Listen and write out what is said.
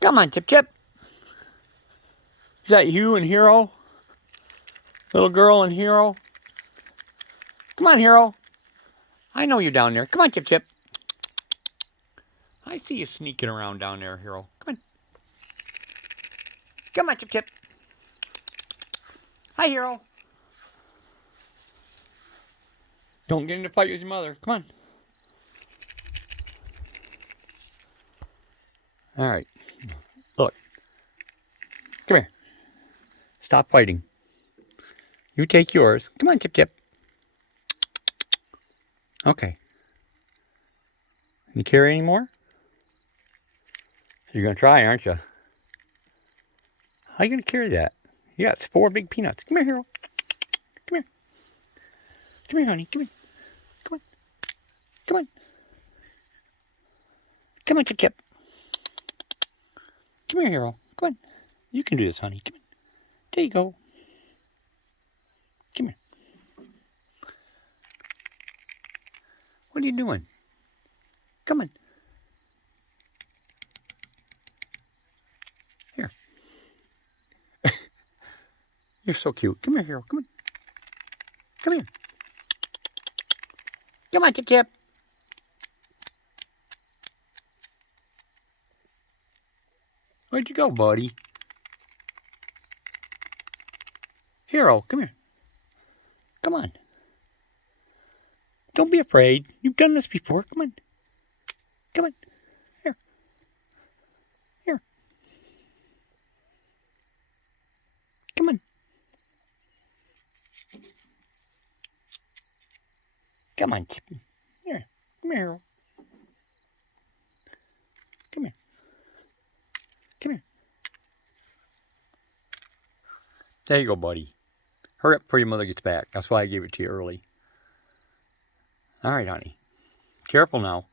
Come on, Chip Chip. Is that you and Hero? Little girl and Hero? Come on, Hero. I know you're down there. Come on, Chip Chip. I see you sneaking around down there, Hero. Come on. Come on, Chip Chip. Hi, Hero. Don't get in a fight with your mother. Come on. All right. Look. Come here. Stop fighting. You take yours. Come on, Chip Chip. Okay. You carry any more? You're going to try, aren't you? How are you going to carry that? Yeah, it's 4 big peanuts. Come here, Hero. Come here. Come here, honey. Come here. Come on. Come on. Come on, Chip Chip. Come here, Hero. Come on. You can do this, honey. Come on. There you go. Come here. What are you doing? Come on. Here. You're so cute. Come here, Hero. Come on. Come here. Come on, Chip Chip. Where'd you go, buddy? Hero, come here. Come on. Don't be afraid. You've done this before. Come on. Come on. Here. Here. Come on. Come on, Chip. Here. Come here, Hero. Come here. Come here. There you go, buddy. Hurry up before your mother gets back. That's why I gave it to you early. All right, honey. Careful now.